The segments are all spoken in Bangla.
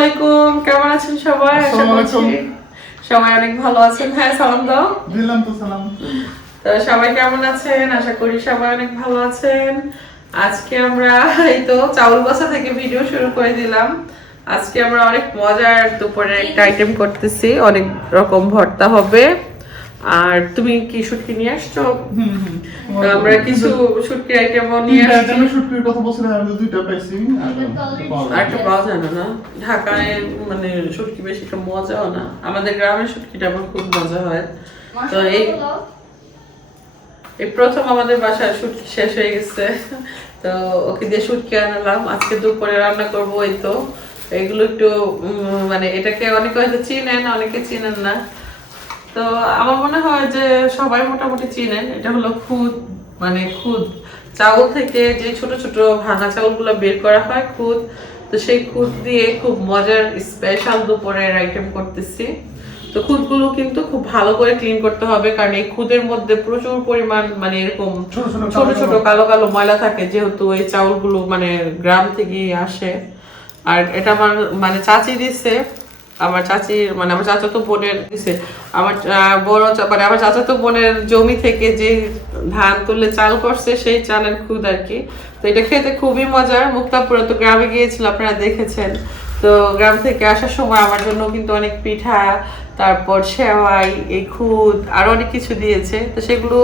আলাইকুম, কেমন আছেন সবাই? আশা করছি সবাই অনেক ভালো আছেন। হ্যাঁ, সালাম দাও। দিলাম তো সালাম। তো সবাই কেমন আছেন? আশা করি সবাই অনেক ভালো আছেন। আজকে আমরা এই তো চাউল বসা থেকে ভিডিও শুরু করে দিলাম। আজকে আমরা অনেক মজার দুপুরে একটা আইটেম করতেছি, অনেক রকম ভর্তা হবে। আর তুমি কি শুটকি নিয়ে আসছো? তো আমরা কিছু শুটকি আইটেমও নিয়ে আসছি। শুটকির কথা বলছিলাম, আমি দুইটা পাইছি আর একটা পাওয়া যায় না, ঢাকায় মানে শুটকি বেশি একটা মজাও না। আমাদের গ্রামের শুটকিটা আমার খুব মজা হয়। তো এই প্রথম আমাদের বাসায় শুটকি শেষ হয়ে গেছে, তো ওকে দিয়ে শুটকি আনলাম। আজকে দুপুরে রান্না করবো। এই তো এগুলো একটু মানে এটাকে অনেকে হয়তো চিনেন, অনেকে চিনেন না। তো আমার মনে হয় যে সবাই মোটামুটি চিনেন। এটা হলো খুদ, মানে খুদ চাউল থেকে যে ছোট ছোট ভাঙা চাউলগুলো বের করা হয়, খুদ। তো সেই খুদ দিয়ে খুব মজার স্পেশাল দুপুরের আইটেম করতেছি। তো খুদগুলো কিন্তু খুব ভালো করে ক্লিন করতে হবে, কারণ এই খুদের মধ্যে প্রচুর পরিমাণ মানে এরকম ছোট ছোট কালো কালো ময়লা থাকে, যেহেতু এই চাউলগুলো মানে গ্রাম থেকে আসে। আর এটা আমার মানে চাচি দিছে, আমার চাচির মানে আমার চাচাতো বোনের দিছে। আমার বড় মানে আমার চাচাতো বোনের জমি থেকে যে ধান তুলে চাল করছে, সেই চালের খুদ আর কি। তো এটা খেতে খুবই মজার। মুক্তাপুরে তো গ্রামে গিয়েছিল, আপনারা দেখেছেন। তো গ্রাম থেকে আসার সময় আমার জন্য কিন্তু অনেক পিঠা, তারপর সেওয়াই, এই খুদ আরো অনেক কিছু দিয়েছে। তো সেগুলো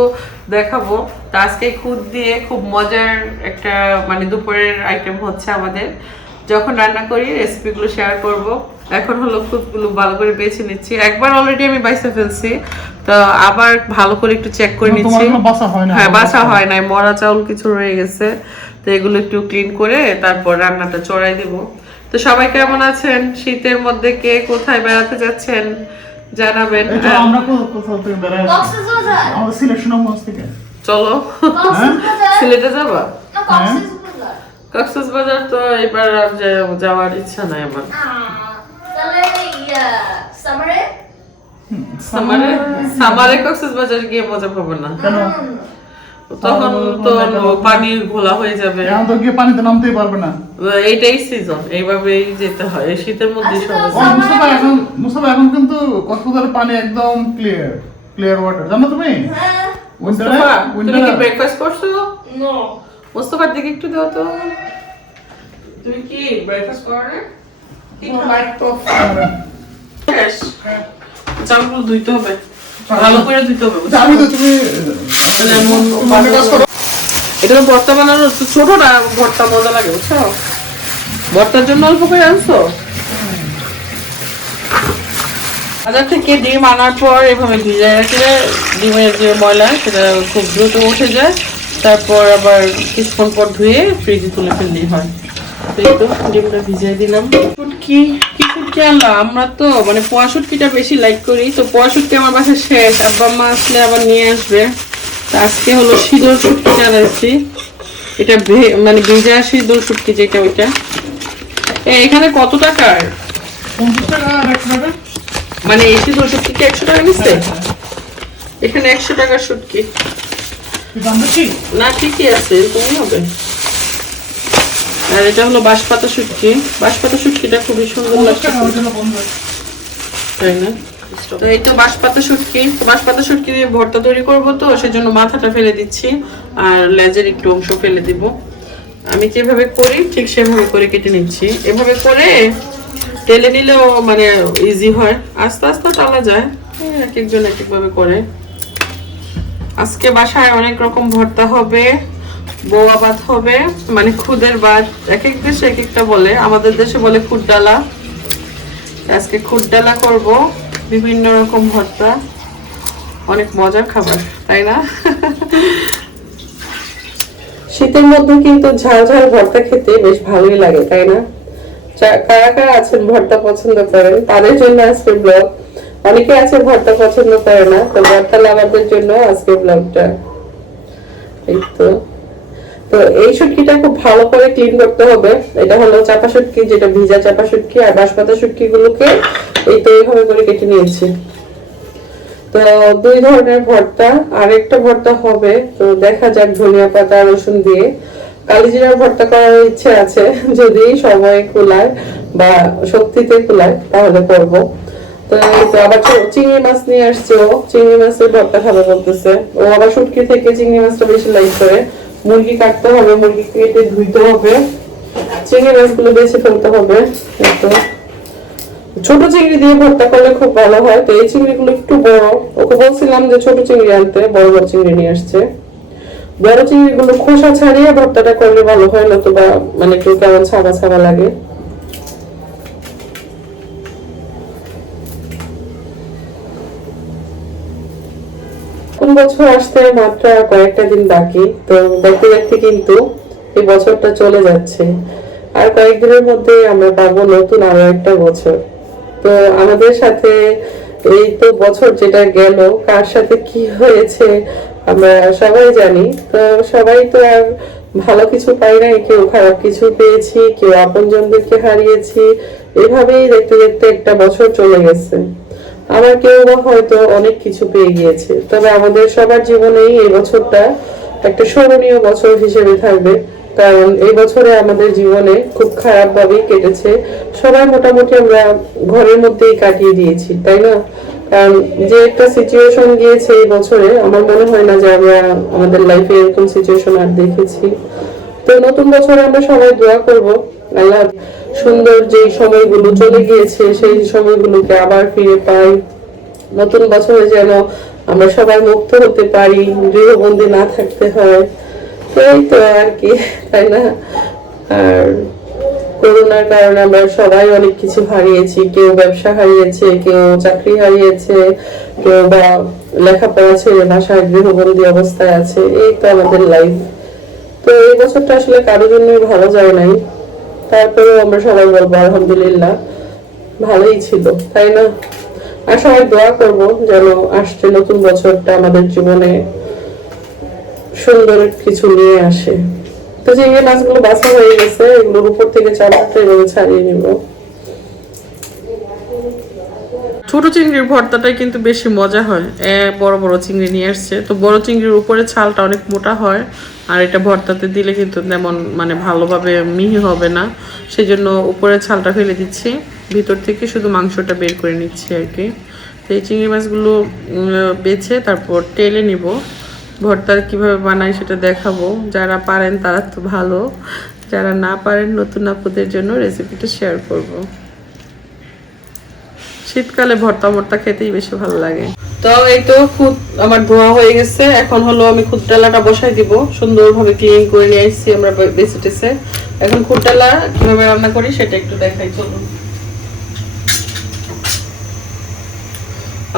দেখাবো। তো আজকে খুদ দিয়ে খুব মজার একটা মানে দুপুরের আইটেম হচ্ছে আমাদের। যখন রান্না করি রেসিপিগুলো শেয়ার করব। এখন হলো খুদগুলো ভালো করে বেছে নিচ্ছি। একবার অলরেডি আমি বাইসে ফেলছি, তো আবার ভালো করে একটু চেক করে নিচ্ছি। হ্যাঁ, বাছা হয় নাই, মরা চাউল কিছু রয়ে গেছে। তো এগুলো একটু ক্লিন করে তারপর রান্নাটা চড়াই দেব। তো সবাই কেমন আছেন? শীতের মধ্যে কে কোথায় বেড়াতে যাচ্ছেন জানাবেন। আমরা কোথাও থেকে বেড়াই আমাদের সিলেট সুনামগঞ্জ থেকে। চলো সিলেটে যাবা? কক্সবাজার তো এবার আর যাওয়ার ইচ্ছা নাই আমার। সামারে কক্সবাজার গিয়ে মজা পাবো না, তখন তো পানি ঘোলা হয়ে যাবে। এখন তো গিয়ে পানিতে নামতেই পারবে না। এইটাই সিজন, এইভাবেই যেতে হয় এই শীতের মধ্যে। মুসাফা এখন কিন্তু কক্সবাজারের পানি একদম ক্লিয়ার ওয়াটার, জানো তুমি? মুস্তাফা, তুমি কি ব্রেকফাস্ট করছো? নো। মুস্তাফার দিকে একটু দাও তো। তুমি কি ব্রেকফাস্ট করো না? কি লাইট তো ফ্রেশ। চালগুলো ধুইতে হবে, ভালো করে ধুইতে হবে। আমি তো তুমি এটা তো ভর্তা বানানোর ছোট না, ভর্তা মজা লাগে বুঝছো। ভর্তার জন্য অল্প করে আনছো। বাজার থেকে ডিম আনার পর এভাবে ভিজায় রাখলে ডিমের যে ময়লা সেটা খুব দ্রুত উঠে যায়। তারপর আবার কিছুক্ষণ পর ধুয়ে ফ্রিজে তুলে ফেললেই হয়। এই তো ডিমটা ভিজিয়ে দিলাম। কি শুটকি আনলাম আমরা, তো মানে পোয়া শুটকিটা বেশি লাইক করি। তো পোয়া শুটকি আমার বাসায় শেষ, আব্বা মা আসলে আবার নিয়ে আসবে। আজকে হলো শীতল শুটকি আনাইছি। এটা মানে ভেজা শীতল শুটকি যেটা, ওইটা। এখানে কত টাকার? 50 টাকা আর 100 টাকা। মানে এই শীতল শুটকি কি 100 টাকা নিচ্ছে? এখানে 100 টাকার শুটকি না, ঠিকই আছে, এরকমই হবে। আর এটা হলো বাঁশপাতা শুটকি। বাঁশপাতা শুটকিটা খুবই সুন্দর লাগছে, তাই না? তো এই তো বাঁশপাতা শুটকি। বাঁশপাতা শুটকি দিয়ে ভর্তা তৈরি করবো, তো সেজন্য মাথাটা ফেলে দিচ্ছি আর লেজের একটু অংশ ফেলে দিব। আমি যেভাবে করি ঠিক সেভাবে করে কেটে নিচ্ছি। এভাবে করে তেলে নিলেও মানে ইজি হয়, আস্তে আস্তে টালা যায়। এক একজন এক একভাবে করে। আজকে বাসায় অনেক রকম ভর্তা হবে, বোয়া ভাত হবে, মানে খুদের ভাত। এক এক দেশে এক একটা বলে, আমাদের দেশে বলে খুদ ডালা। আজকে খুদ ডালা করবো, বিভিন্ন রকম ভর্তা, অনেক মজার খাবার, তাই না? শীতের মধ্যে কিন্তু ঝাল ঝাল ভর্তা খেতে বেশ ভালোই লাগে, তাই না? কারা কারা আছেন ভর্তা পছন্দ করেন, তাদের জন্য আজকে ব্লগ। অনেকে আছে ভর্তা পছন্দ করে না, তো ভর্তা লাভারদের জন্য আজকে ব্লগটা। এই তো এই শুটকিটা খুব ভালো করে ক্লিন করতে হবে। এটা হলো চাপা শুটকি, যেটা ভিজা চাপা শুটকি। আর বাঁশপাতা শুটকি গুলোকে এই তো এইভাবে করে কেটে নিয়েছি। তো 2 ধরনের ভর্তা, আর একটা ভর্তা হবে, তো দেখা যাক ধনিয়া পাতা রসুন দিয়ে। কালিজিরার ভর্তা করার ইচ্ছে আছে, যদি সময় কুলায় বা শক্তিতে কুলায় তাহলে করব। তো এই তো আবার চিংড়ি মাছ নিয়ে আসছে, ও চিংড়ি মাছের ভর্তা খাবে বলতেছে। ও আবার শুটকি থেকে চিংড়ি মাছটা বেশি লাইক করে। মুরগি কাটতে হবে, মুরগি কেটে ধুইতে হবে, চিংড়ি মাছগুলো বেছে ফেলতে হবে। এই তো ছোট চিংড়ি দিয়ে ভর্তা করলে খুব ভালো হয়। তো এই চিংড়িগুলো একটু বড়, ওকে বলছিলাম যে ছোট চিংড়ি আনতে, বড় বড় চিংড়ি নিয়ে আসছে। বড় চিংড়িগুলো খোসা ছাড়িয়ে ভর্তাটা করলে ভালো হয়, নতুবা মানে একটু কেমন ছাবা ছাবা লাগে। কোন বছর আসতে মাত্র কয়েকটা দিন বাকি, তো দেখতে দেখতে কিন্তু এই বছরটা চলে যাচ্ছে। আর কয়েকদিনের মধ্যে আমরা পাবো নতুন আরো একটা বছর। তো আমাদের সাথে এই তো বছর যেটা গেল, কার সাথে কি হয়েছে আমরা সবাই জানি। তো সবাই তো আর ভালো কিছু পাই নাই, কেউ খারাপ কিছু পেয়েছি, কেউ আপনজনদেরকে হারিয়েছি। এভাবেই দেখতে দেখতে একটা বছর চলে গেছে। আবার কেউ বা হয়তো অনেক কিছু পেয়ে গিয়েছে। তবে আমাদের সবার জীবনেই এই বছরটা একটা স্মরণীয় বছর হিসেবে থাকবে, কারণ এই বছরে আমাদের জীবনে খুব খারাপ ভাবেই কেটেছে। সবাই মোটামুটি আমরা ঘরের মধ্যেই কাটিয়ে দিয়েছি, তাই না? কারণ যে একটা সিচুয়েশন গিয়েছে এই বছরে, আমার মনে হয় না যে আমরা আমাদের লাইফে এরকম সিচুয়েশন আর দেখেছি। তো নতুন বছরে আমরা সবাই দোয়া করব আল্লাহ সুন্দর যে সময়গুলো চলে গিয়েছে সেই সময়গুলোকে আবার ফিরে পাই। নতুন বছরে যেন আমরা সবাই মুক্ত হতে পারি, গৃহবন্দী না থাকতে হয়। এই তো আর কি, তাই না? আর করোনার কারণে আমরা সবাই অনেক কিছু হারিয়েছি। কেউ ব্যবসা হারিয়েছে, কেউ চাকরি হারিয়েছে, কেউ বা লেখাপড়া ছেড়ে বাসায় গৃহবন্দী অবস্থায় আছে। এই তো আমাদের লাইফ। তো এই বছরটা আসলে কারোর জন্য ভালো যায় নাই, তারপরেও আমরা সবাই বলবো আলহামদুলিল্লাহ ভালোই ছিল, তাই না? আর সবাই দোয়া করবো যেন আসছে নতুন বছরটা আমাদের জীবনে সুন্দর কিছু নিয়ে আসে। তো চিংড়ি মাছগুলো বাছা হয়ে গেছে, এগুলোর উপর থেকে চামড়াটা এভাবে ছাড়িয়ে নিব। ছোট চিংড়ির ভর্তাটাই কিন্তু বেশি মজা হয়। বড় বড় চিংড়ি নিয়ে আসছে, তো বড় চিংড়ির উপরে ছালটা অনেক মোটা হয়, আর এটা ভর্তাতে দিলে কিন্তু তেমন মানে ভালোভাবে মিহি হবে না। সেই জন্য উপরে ছালটা ফেলে দিচ্ছি, ভিতর থেকে শুধু মাংসটা বের করে নিচ্ছি আর কি। তো এই চিংড়ি মাছগুলো বেছে তারপর টেলে নিব। ভর্তা কিভাবে বানাই সেটা দেখাবো। যারা পারেন তারা তো ভালো, যারা না পারেন নতুন আপুদের জন্য রেসিপিটা শেয়ার করব। শীতকালে ভর্তা ভর্তা খেতেই বেশি ভালো লাগে। তো এই তো খুদ আমার ধোয়া হয়ে গেছে, এখন হলো আমি খুদ ডালাটা বসাই দিব। সুন্দরভাবে ক্লিন করে নিয়ে আসছি আমরা বেছে টেছে। এখন খুদ ডালা কিভাবে রান্না করি সেটা একটু দেখাই, চলুন।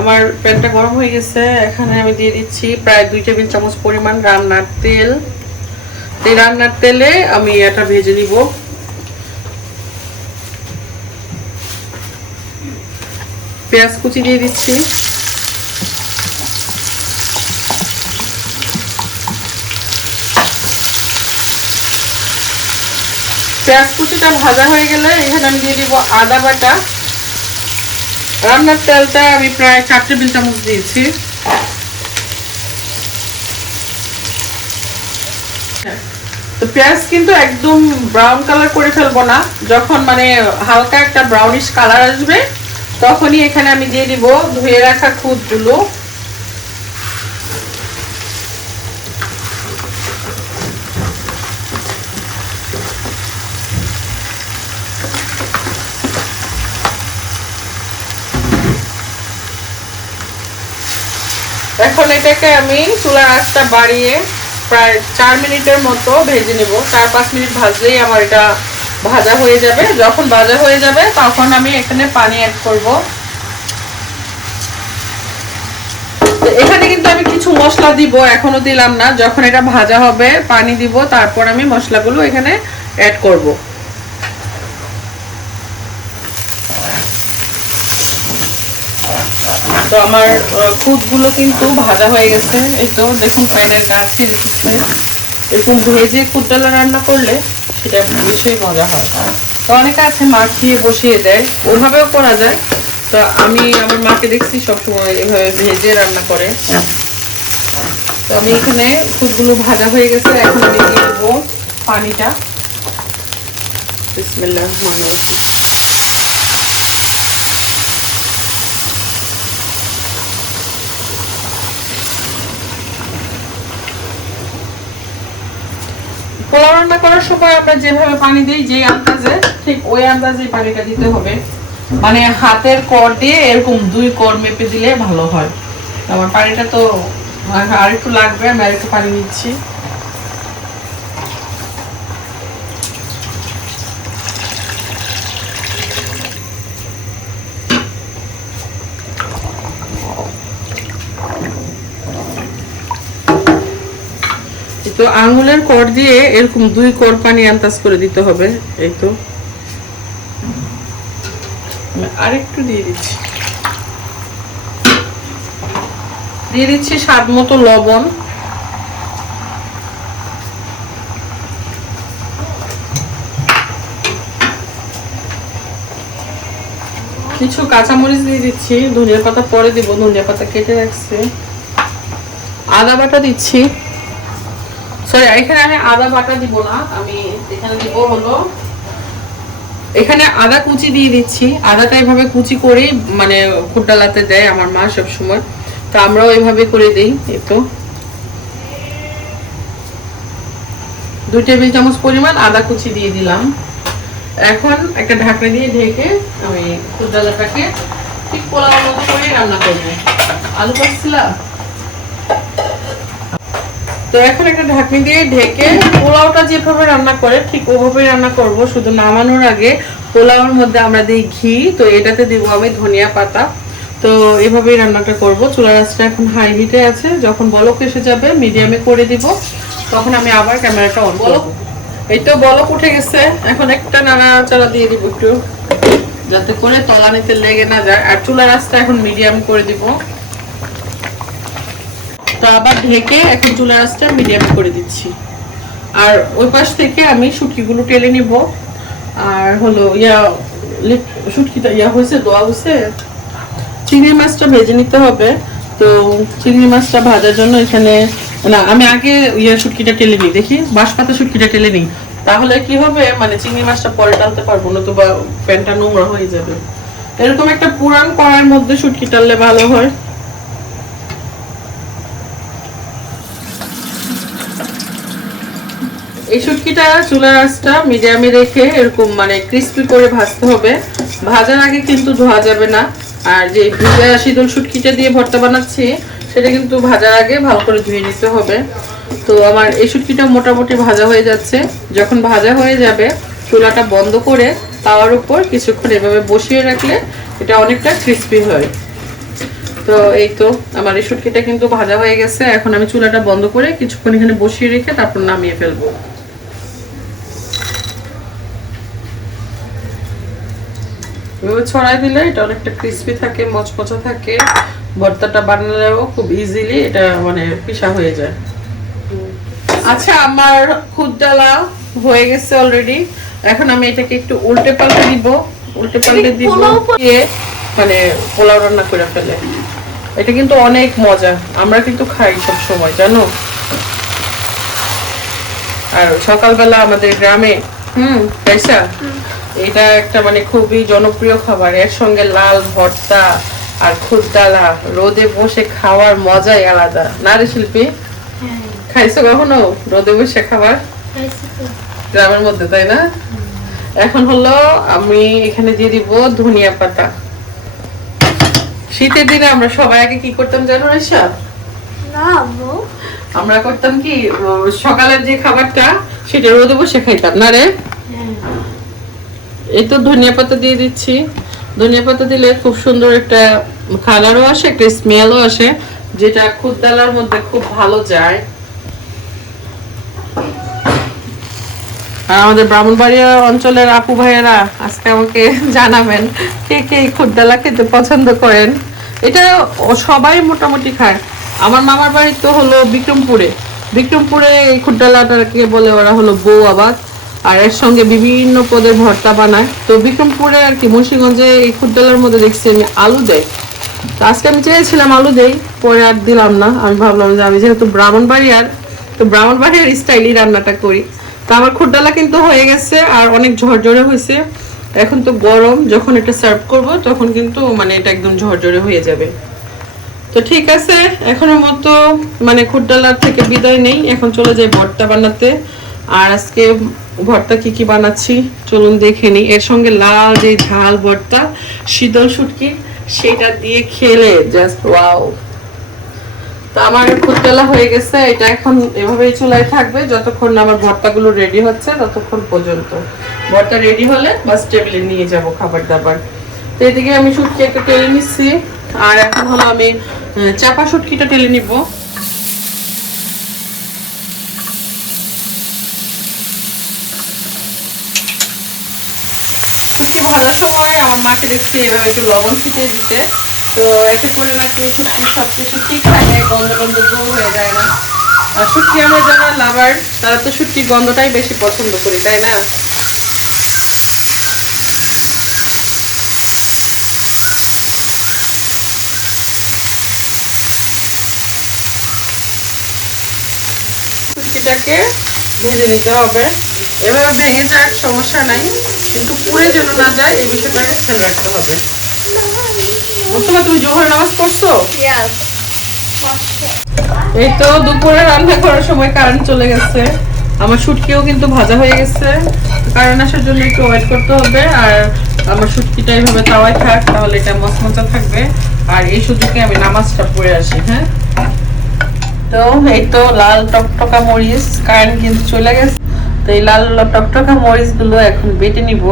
আমার প্যানটা গরম হয়ে গেছে, এখানে আমি দিয়ে দিচ্ছি প্রায় 2 টেবিল চামচ পরিমাণ রান্নার তেল। এই রান্নার তেলে আমি এটা ভেজে নিব। পেঁয়াজ কুচি দিয়ে দিচ্ছি, পেঁয়াজ কুচিটা ভাজা হয়ে গেলে এখানে আমি দিয়ে দিব আদা বাটা। রান্নার তেলটা আমি প্রায় 4 টেবিল চামচ দিয়েছি। তো পেঁয়াজ কিন্তু একদম ব্রাউন কালার করে ফেলবো না, যখন মানে হালকা একটা ব্রাউনিশ কালার আসবে তখনই এখানে আমি দিয়ে দিব ধুয়ে রাখা খুদগুলো। এখন এটাকে আমি চুলার আঁচটা বাড়িয়ে প্রায় 4 মিনিটের মতো ভেজে নেব। 4-5 মিনিট ভাজলেই আমার এটা ভাজা হয়ে যাবে। যখন ভাজা হয়ে যাবে তখন আমি এখানে পানি অ্যাড করব। এখানে কিন্তু আমি কিছু মশলা দিব, এখনো দিলাম না। যখন এটা ভাজা হবে পানি দিব, তারপর আমি মশলাগুলো এখানে অ্যাড করব। তো আমার খুদগুলো কিন্তু ভাজা হয়ে গেছে। এই তো দেখুন প্যানের কাছে রেখেছে। এরকম ভেজে খুদ ডালা রান্না করলে সেটা বেশি মজা হয়। তো অনেকে আছে মাখিয়ে বসিয়ে দেয়, ওইভাবেও করা যায়। তো আমি আমার মাকে দেখছি সবসময় এভাবে ভেজে রান্না করে। তো আমি এখানে খুদগুলো ভাজা হয়ে গেছে, এখন আমি দিয়ে দেবো পানিটা। বিসমিল্লাহির রহমানির রহিম। পোলাও রান্না করার সময় আমরা যেভাবে পানি দিই, যে আন্দাজে, ঠিক ওই আন্দাজে পানিটা দিতে হবে। মানে হাতের কর দিয়ে এরকম 2 কর মেপে দিলে ভালো হয়। আমার পানিটা তো আর একটু লাগবে, আমি আর একটু পানি নিচ্ছি। তো আঙুলের কর দিয়ে এরকম 2 কর পানি আন্দাজ করে দিতে হবে। এই তো আরেকটু দিয়ে দিচ্ছি স্বাদ মতো লবণ, কিছু কাঁচামরিচ দিয়ে দিচ্ছি, ধনিয়া পাতা পরে দিব, ধনিয়া পাতা কেটে রাখছি, আদা বাটা দিচ্ছি। সরি, এখানে আমি আদা বাটা দিব না, আমি এখানে দিব হলো, এখানে আদা কুচি দিয়ে দিচ্ছি। আদাটা এভাবে কুচি করে মানে খুড্ডালাতে দেয় আমার মা সব সময়, তো আমরাও এভাবে করে দিই। এই তো 2 টেবিল চামচ পরিমাণ আদা কুচি দিয়ে দিলাম। এখন একটা ঢাকনা দিয়ে ঢেকে আমি খুড্ডালাটাকে ঠিক পোলাওর মতো করে রান্না করব। আলু কাটছিলাম তো এখন একটা ঢাকনি দিয়ে ঢেকে পোলাওটা যেভাবে রান্না করে ঠিক ওভাবে রান্না করব। শুধু নামানোর আগে পোলাওর মধ্যে আমরা দিই ঘি, তো এটাতে দিব আমি ধনিয়া পাতা। তো এভাবেই রান্নাটা করব। চুলার আঁচটা এখন হাই হিটে আছে, যখন বলক এসে যাবে মিডিয়ামে করে দিব, তখন আমি আবার ক্যামেরাটা অন করব। এই তো বলক উঠে গেছে, এখন একটা নাড়াচাড়া দিয়ে দিব একটু, যাতে করে তলানিতে লেগে না যায়। আর চুলার আঁচটা এখন মিডিয়াম করে দিব। তো আবার ঢেকে এখন চুলার আঁচটা মিডিয়াম করে দিচ্ছি। আর ওই পাশ থেকে আমি শুটকিগুলো টেলে নিব। আর হলো শুটকিটা হয়েছে, দোয়া হয়েছে। চিংড়ি মাছটা ভেজে নিতে হবে। তো চিংড়ি মাছটা ভাজার জন্য এখানে না, আমি আগে শুটকিটা টেলে নিই, দেখি বাঁশপাতা শুটকিটা টেলে নিই, তাহলে কি হবে মানে চিংড়ি মাছটা পরে টানতে পারবো না, তো বা প্যানটা নোংরা হয়ে যাবে। এরকম একটা পুরান কড়াইয়ের মধ্যে শুটকি টানলে ভালো হয়। এই শুটকিটা চুলার আঁচটা মিডিয়ামে রেখে এরকম মানে ক্রিস্পি করে ভাজতে হবে। ভাজার আগে কিন্তু ধোয়া যাবে না। আর যে ভিজা শীতল শুটকিটা দিয়ে ভর্তা বানাচ্ছি, সেটা কিন্তু ভাজার আগে ভালো করে ধুয়ে নিতে হবে। তো আমার এই শুটকিটা মোটামুটি ভাজা হয়ে যাচ্ছে। যখন ভাজা হয়ে যাবে চুলাটা বন্ধ করে তাওয়ার উপর কিছুক্ষণ এভাবে বসিয়ে রাখলে এটা অনেকটা ক্রিস্পি হয়। তো এই তো আমার এই শুটকিটা কিন্তু ভাজা হয়ে গেছে। এখন আমি চুলাটা বন্ধ করে কিছুক্ষণ এখানে বসিয়ে রেখে তারপর নামিয়ে ফেলবো। ছড়াই দিলে এটা অনেকটা ক্রিস্পি থাকে, মচমচা থাকে। ভর্তাটা বানালেও খুব ইজিলি এটা মানে পিষা হয়ে যায়। আচ্ছা, আমার খুদডালা হয়ে গেছে অলরেডি। এখন আমি এটাকে একটু উল্টে পাল্টে দিব। দিয়ে মানে পোলাও রান্না করে ফেলে। এটা কিন্তু অনেক মজা, আমরা কিন্তু খাই সব সময়, জানো। আর সকালবেলা আমাদের গ্রামে পয়সা এটা একটা মানে খুবই জনপ্রিয় খাবার। এর সঙ্গে লাল ভর্তা আর খুদডালা রোদে বসে খাওয়ার মজাই আলাদা, না রে শিল্পী? খাইছো কখনো রোদে বসে খাবার গ্রামের মধ্যে, তাই না? এখন হলো আমি এখানে দিয়ে দিব ধনিয়া পাতা। শীতের দিনে আমরা সবাই আগে কি করতাম জানো রাইসা? আমরা করতাম কি, সকালের যে খাবারটা সেটা রোদে বসে খাইতাম, না রে? এই তো ধনিয়া পাতা দিয়ে দিচ্ছি। ধনিয়া পাতা দিলে খুব সুন্দর একটা কালারও আসে, একটা স্মেলও আসে, যেটা খুদডালার মধ্যে খুব ভালো যায়। আর আমাদের ব্রাহ্মণবাড়িয়া অঞ্চলের আপু ভাইয়েরা আজকে আমাকে জানাবেন কে কে এই খুদডালা খেতে পছন্দ করেন। এটা সবাই মোটামুটি খায়। আমার মামার বাড়ি তো হলো বিক্রমপুরে এই খুদডালাটাকে বলে ওরা হলো বউ আবাদ। আর এর সঙ্গে বিভিন্ন পদের ভর্তা বানায়। তো বিক্রমপুরে আর কি মুন্সিগঞ্জে এই খুদডালার মধ্যে দেখছি আমি আলু দেয়। তো আজকে আমি চেয়েছিলাম আলু দেই, পরে আর দিলাম না। আমি ভাবলাম যে আমি যেহেতু ব্রাহ্মণবাড়িয়ার, তো ব্রাহ্মণবাড়িয়ার স্টাইলই রান্নাটা করি। তো আমার খুডডালা কিন্তু হয়ে গেছে আর অনেক ঝরঝরে হয়েছে। এখন তো গরম, যখন এটা সার্ভ করব তখন কিন্তু মানে এটা একদম ঝরঝরে হয়ে যাবে। তো ঠিক আছে, এখনের মতো মানে খুডডালার থেকে বিদায় নেই, এখন চলে যাই ভর্তা বানাতে। আর আজকে ভর্তা কি কি বানাচ্ছি চলুন দেখে নিই। এর সঙ্গে লাল যে ঝাল ভর্তা শীতল শুটকি, সেটা দিয়ে খেলে জাস্ট ওয়াও। তো আমার খুদবেলা হয়ে গেছে, এটা এখন এভাবেই চুলায় থাকবে যতক্ষণ না আমার ভর্তাগুলো রেডি হচ্ছে, ততক্ষণ পর্যন্ত। ভর্তা রেডি হলে বাস টেবিলে নিয়ে যাব খাবার দাবার। তো এদিকে আমি শুটকি একটা টেলে নিচ্ছি, আর এখন হলো আমি চাপা শুটকিটা টেলে নিব। শুটকি ভাজার সময় আমার মাকে দেখছি এভাবে একটু লবণ ছিটিয়ে দিতে। তো এতে করে নাকি শুটকির সবকিছু ঠিক থাকে, গন্ধ গন্ধ দূর হয়ে যায় না। আর শুটকি আমরা যারা লাভার তারা তো শুটকির গন্ধটাই বেশি পছন্দ করি, তাই না? শুটকিটাকে ভেজে নিতে হবে, এভাবে ভেঙে যাক সমস্যা নাই, কিন্তু পুড়ে যেন না যায় এই বিষয়টাকে খেয়াল রাখতে হবে। মোস্তফা, তুমি জোহরের নামাজ পড়ছো? এই তো দুপুরে রান্না করার সময় কারেন্ট চলে গেছে, আমার শুটকিও কিন্তু ভাজা হয়ে গেছে। কারেন্ট আসার জন্য একটু ওয়েট করতে হবে। আর আমার শুটকিটা এইভাবে তাওয়ায় থাক, তাহলে এটা মচমচা থাকবে। আর এই সুযোগে আমি নামাজটা পড়ে আসি। হ্যাঁ, তো এই তো লাল টকটকা মরিচ, কারেন্ট কিন্তু চলে গেছে। তো এই লাল টকটকা মরিচ গুলো এখন বেটে নিব।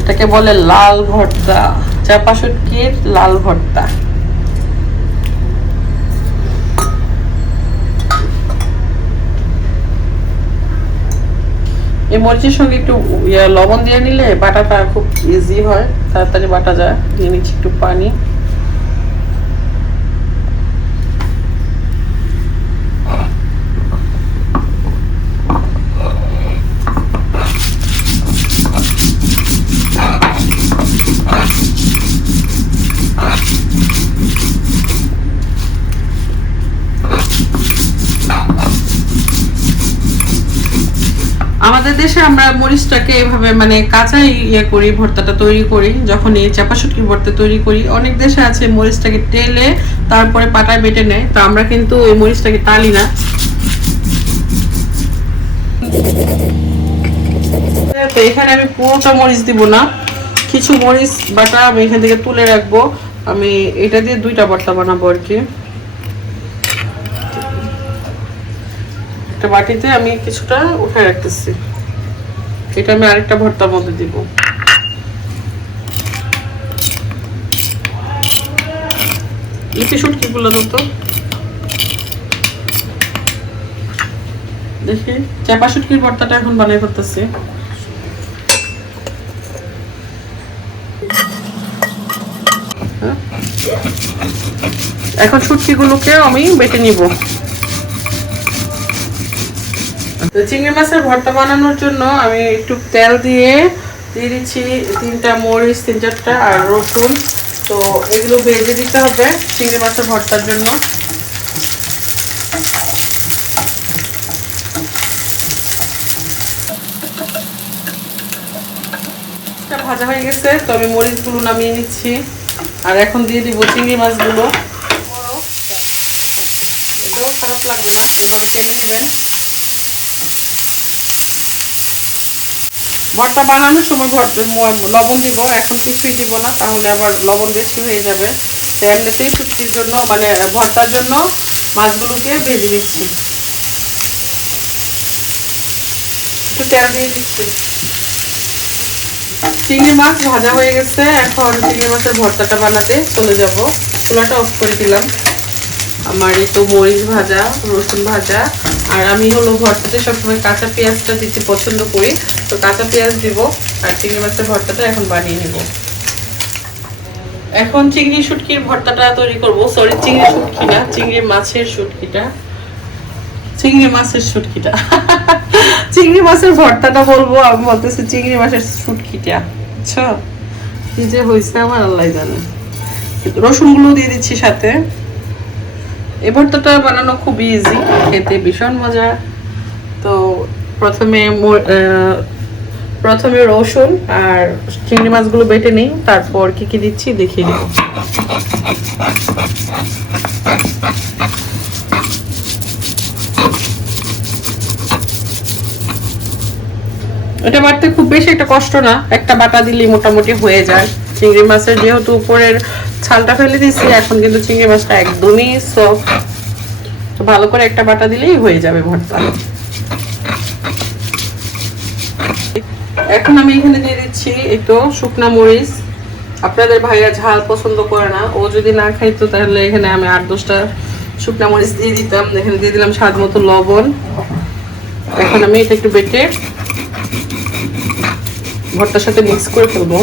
এটাকে বলে লাল ভর্তা, চাপা শুটকির লাল ভর্তা। এই মরিচের সঙ্গে একটু লবণ দিয়ে নিলে বাটাটা খুব ইজি হয়, তাড়াতাড়ি বাটা যায়। দিয়ে নিচ্ছি একটু পানি। আমাদের দেশে আমরা মরিচটাকে এভাবে মানে কাঁচাই করি, ভর্তাটা তৈরি করি। যখন এই চাপা শুটকির ভর্তা তৈরি করি, অনেক দেশে আছে মরিচটাকে টেলে তারপরে পাটায় বেটে নেয়। তো আমরা কিন্তু এই মরিচটাকে টালি না। তো এখানে আমি পুরোটা মরিচ দিব না, কিছু মরিচ বাটা আমি এখান থেকে তুলে রাখবো। আমি এটা দিয়ে দুইটা ভর্তা বানাবো আর কি। একটা বাটিতে আমি কিছুটা উঠে রাখতেছি, এটা আমি আরেকটা ভর্তার মধ্যে দিব। লিপি শুটকিগুলো তো দেখি, চাপা শুটকির ভর্তাটা এখন বানাই করতেছি। এখন শুটকিগুলোকে আমি বেটে নিব। চিংড়ি মাছের ভর্তা বানানোর জন্য আমি একটু তেল দিয়ে দিচ্ছি 3টা মরিচ, 3-4টা আর রসুন। তো এগুলো ভেজে দিতে হবে চিংড়ি মাছের ভর্তার জন্য। ভাজা হয়ে গেছে, তো আমি মরিচগুলো নামিয়ে নিচ্ছি। আর এখন দিয়ে দিব চিংড়ি মাছগুলো। এটাও খারাপ লাগবে না, এভাবে টেনে নেবেন। ভর্তা বানানোর সময় লবণ দিব, এখন কিছুই দিব না, তাহলে আবার লবণ বেশি হয়ে যাবে। এমনিতেই শুটকির জন্য মানে ভর্তার জন্য মাছগুলোকে ভেজে দিচ্ছি। একটু তেল দিয়ে দিচ্ছি। চিংড়ি মাছ ভাজা হয়ে গেছে, এখন চিংড়ি মাছের ভর্তাটা বানাতে চলে যাব। চুলাটা অফ করে দিলাম। আমার এই তো মরিচ ভাজা, রসুন ভাজা, আর আমি হলো ভর্তাতে সবসময় কাঁচা পেঁয়াজটা দিতে পছন্দ করি, তো কাঁচা পেঁয়াজ দিব। আর চিংড়ি মাছের ভর্তাটা এখন বানিয়ে নেব। এখন চিংড়ি শুটকির ভর্তাটা তৈরি করব। সরি, চিংড়ি শুটকি না, চিংড়ি মাছের শুটকিটা, চিংড়ি মাছের শুটকিটা চিংড়ি মাছের ভর্তাটা বলবো, আমি বলতেছি চিংড়ি মাছের শুটকিটা। আচ্ছা, কি যে হয়েছে আমার আল্লাহ জানে। রসুনগুলো দিয়ে দিচ্ছি সাথে। এই ভর্তাটা বানানো খুব ইজি, খেতে ভীষণ মজা। তো প্রথমে রসুন আর চিংড়ি মাছগুলো বেটে নিই, তারপর কি কি দিচ্ছি দেখিয়ে দিব। এটা বাটতে খুব বেশি একটা কষ্ট না, একটা বাটা দিলেই মোটামুটি হয়ে যায়। চিংড়ি মাছের যেহেতু উপরের ছালটা ফেলে দিচ্ছি, এখন কিন্তু চিংড়ি মাছটা একদমই সফট, তো ভালো করে একটা বাটা দিলেই হয়ে যাবে ভর্তা। এখন আমি এখানে দিয়ে দিচ্ছি একটু শুকনা মরিচ। আপনাদের ভাইয়া ঝাল পছন্দ করে না, ও যদি না খাইতো তাহলে এখানে আমি 8-10টা শুকনা মরিচ দিয়ে দিতাম। এখানে দিয়ে দিলাম স্বাদ মতো লবণ। এখন আমি এটা একটু বেটে ভর্তার সাথে মিক্স করে ফেলবো।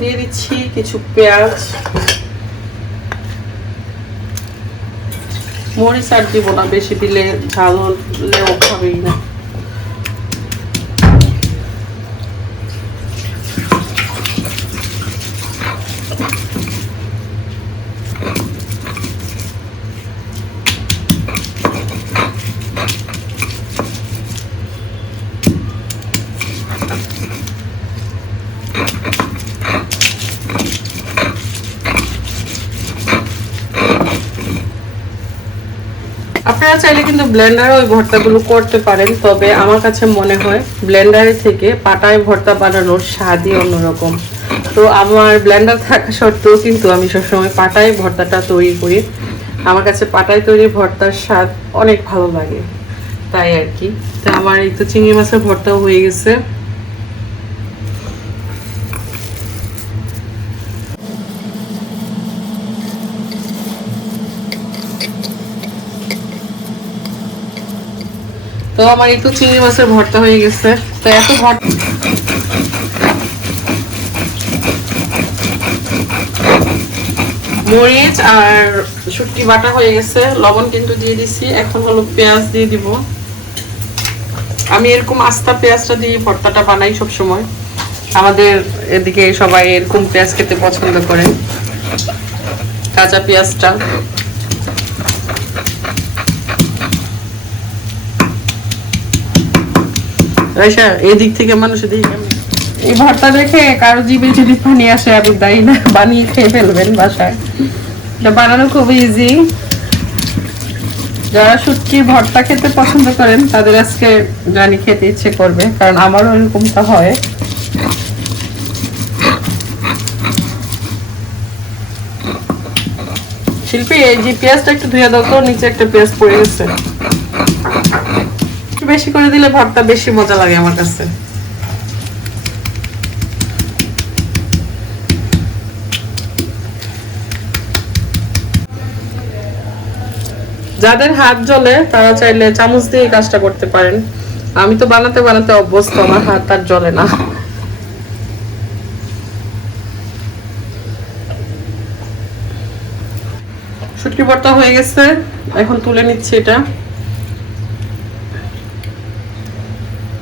দিয়ে দিচ্ছি কিছু পেঁয়াজ, মরিচ আর দিব না, বেশি দিলে ঝাল হলেও খাবেই না। আপনারা চাইলে কিন্তু ব্লেন্ডারে ওই ভর্তাগুলো করতে পারেন, তবে আমার কাছে মনে হয় ব্লেন্ডারের থেকে পাটায় ভর্তা বানানোর স্বাদই অন্যরকম। তো আমার ব্লেন্ডার থাকা সত্ত্বেও কিন্তু আমি সবসময় পাটায় ভর্তাটা তৈরি করি। আমার কাছে পাটায় তৈরি ভর্তার স্বাদ অনেক ভালো লাগে, তাই আর কি। তো আমার এই তো চিংড়ি মাছের ভর্তাও হয়ে গেছে। তো আমার একটু চিংড়ি মাছের ভর্তা হয়ে গেছে। তো এত ভর্তা মরিচ আর শুটকি বাটা হয়ে গেছে, লবণ কিন্তু দিয়ে দিছি। এখন হলো পেঁয়াজ দিয়ে দিব। আমি এরকম আস্তা পেঁয়াজটা দিয়ে ভর্তাটা বানাই সব সময়। আমাদের এদিকে সবাই এরকম পেঁয়াজ খেতে পছন্দ করে, কাঁচা পেঁয়াজটা। এদিক থেকে মানুষ এই ভর্তা দেখে কারো জিভে যদি পানি আসে, আমি দায়ী না, বানিয়ে খেয়ে ফেলবেন বাসায়। এটা বানানো খুব ইজি। যারা শুটকি ভর্তা খেতে পছন্দ করেন তাদের আজকে জানি খেতে ইচ্ছে করবে, কারণ আমারও এরকমটা হয়। শিল্পী, এই যে পেঁয়াজটা একটু ধুয়ে দাও তো, নিচে একটা পেঁয়াজ পড়ে গেছে। একটু বেশি করে দিলে ভর্তা বেশি মজা লাগে আমার কাছে। যাদের হাত জ্বলে তারা চাইলে চামচ দিয়ে কাজটা করতে পারেন। আমি তো বানাতে বানাতে অভ্যস্ত, আমার হাত আর জ্বলে না। শুটকি ভর্তা হয়ে গেছে, এখন তুলে নিচ্ছি এটা।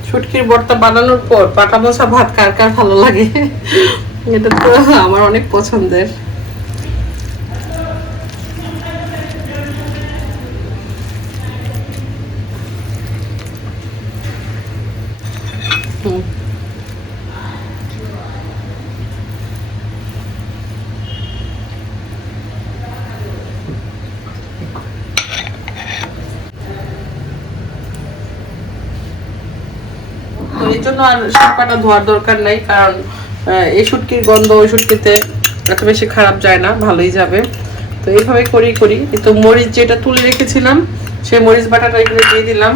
শুটকির ভর্তা বানানোর পর পাটা মোছা ভাত কার কার ভালো লাগে? এটা তো আমার অনেক পছন্দের। তো এই জন্য আর শুটকাটা ধোয়ার দরকার নাই, কারণ এই শুটকির গন্ধ ওই শুটকিতে এত বেশি খারাপ যায় না, ভালোই যাবে। তো এইভাবে করি। তো মরিচ যেটা তুলে রেখেছিলাম সেই মরিচ বাটাটা এখানে দিয়ে দিলাম।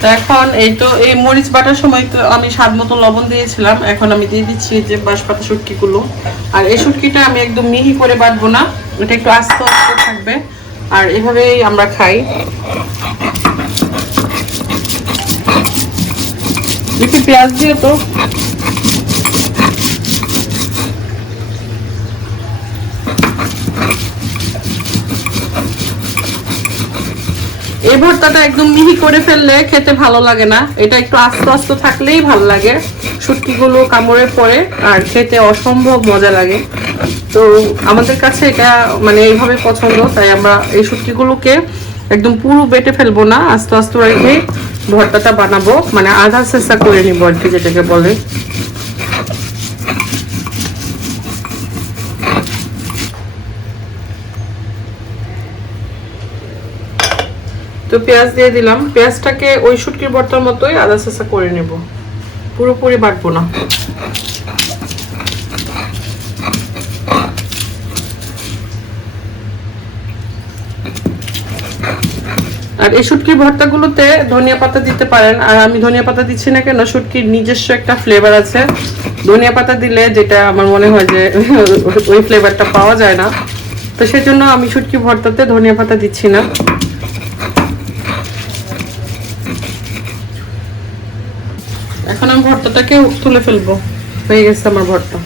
তো এখন এই তো এই মরিচ বাটার সময় তো আমি স্বাদ মতো লবণ দিয়েছিলাম। এখন আমি দিয়ে দিচ্ছি যে বাঁশপাতা শুটকিগুলো। আর এই শুটকিটা আমি একদম মিহি করে বাটবো না, এটা একটু আস্তে আস্তে থাকবে। আর এভাবেই আমরা খাই। একটু পেঁয়াজ দিয়ে তো এই ভর্তাটা একদম মিহি করে ফেললে খেতে ভালো লাগে না, এটা একটু আস্তে আস্তে থাকলেই ভালো লাগে। শুটকিগুলো কামড়ে পড়ে আর খেতে অসম্ভব মজা লাগে। তো আমাদের কাছে এটা মানে এইভাবে পছন্দ, তাই আমরা এই শুটকিগুলোকে একদম পুরো বেটে ফেলবো না, আস্তে আস্তে রেখে ভর্তাটা বানাবো, মানে আধা চেষ্টা করে নিবো আর কি, যেটাকে বলে। তো পেঁয়াজ দিয়ে দিলাম, পেঁয়াজটাকে ওই শুটকির ভর্তার মতোই আদা চেঁচা করে নেব, পুরোপুরি বাটবো না। আর এই শুটকির ভর্তাগুলোতে ধনিয়া পাতা দিতে পারেন, আর আমি ধনিয়া পাতা দিচ্ছি না কেন, শুটকির নিজস্ব একটা ফ্লেভার আছে, ধনিয়া পাতা দিলে যেটা আমার মনে হয় যে ওই ফ্লেভারটা পাওয়া যায় না, তো সেজন্য আমি শুটকি ভর্তাতে ধনিয়া পাতা দিচ্ছি না। এখন আমি ভর্তাটাকে তুলে ফেলবো, হয়ে গেছে আমার ভর্তা।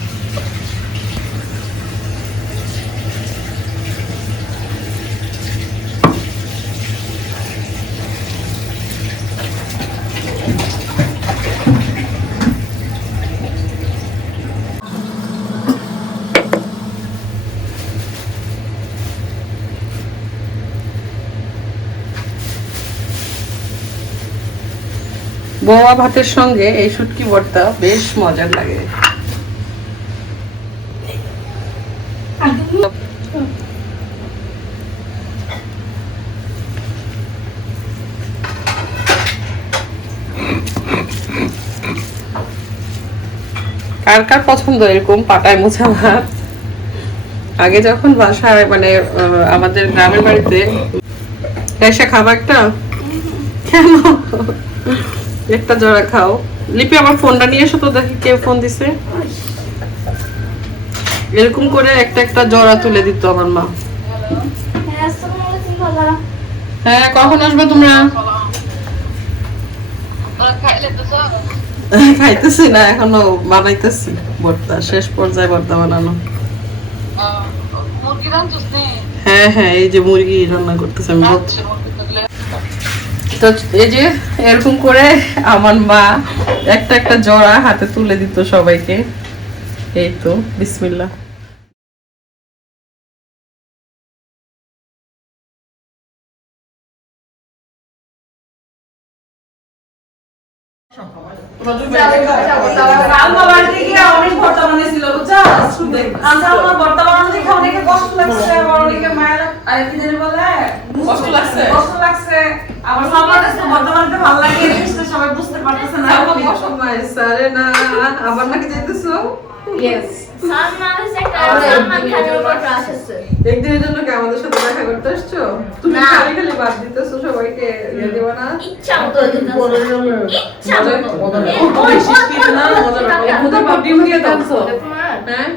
বোয়া ভাতের সঙ্গে এই শুটকি ভর্তা বেশ মজার লাগে। কার কার পছন্দ এরকম পাটায় মোছা ভাত? আগে যখন বাসায় মানে আমাদের গ্রামের বাড়িতে এসে খাবার একটা, কেন একটা জোড়া খাও। লিপি আমার ফোনটা নিয়ে এসো তো, দেখি কে ফোন দিছে। এরকম করে একটা একটা জোড়া তুলে দিত আমার মা। হ্যাঁ, কখন আসবে তোমরা? খাইতেছি না এখনো, বানাইতেছি ভর্তা, শেষ পর্যায়ে ভর্তা বানানো। হ্যাঁ হ্যাঁ, এই যে মুরগি রান্না করতেছে আমি। তো এই যে এরকম করে আমার মা একটা একটা জোড়া হাতে তুলে দিত সবাইকে। এই তো বিসমিল্লাহ। অনেক ভর্তা বানিয়েছিল বুঝছো, আমার ভর্তা বানানো দেখে অনেকে কষ্ট লাগছে, আবার অনেকে মায়া আরে কি জানি বলে কষ্ট লাগছে, কষ্ট লাগছে, আবার সবার কাছে ভর্তা বানাতে ভালো লাগে, জিনিসটা সবাই বুঝতে পারতেছে না। সময় সারে না, আবার নাকি যাইতেছো? ইয়েস একদিনের জন্য কি আমাদের সাথে দেখা করতে আসছো? তুমি খালি খালি বাদ দিতেছো সবাইকে, ইয়ে দেবা না? ইচ্ছা মতো দিতেছো, ইচ্ছা মতো মজা পাবি দিয়ে দাও। হ্যাঁ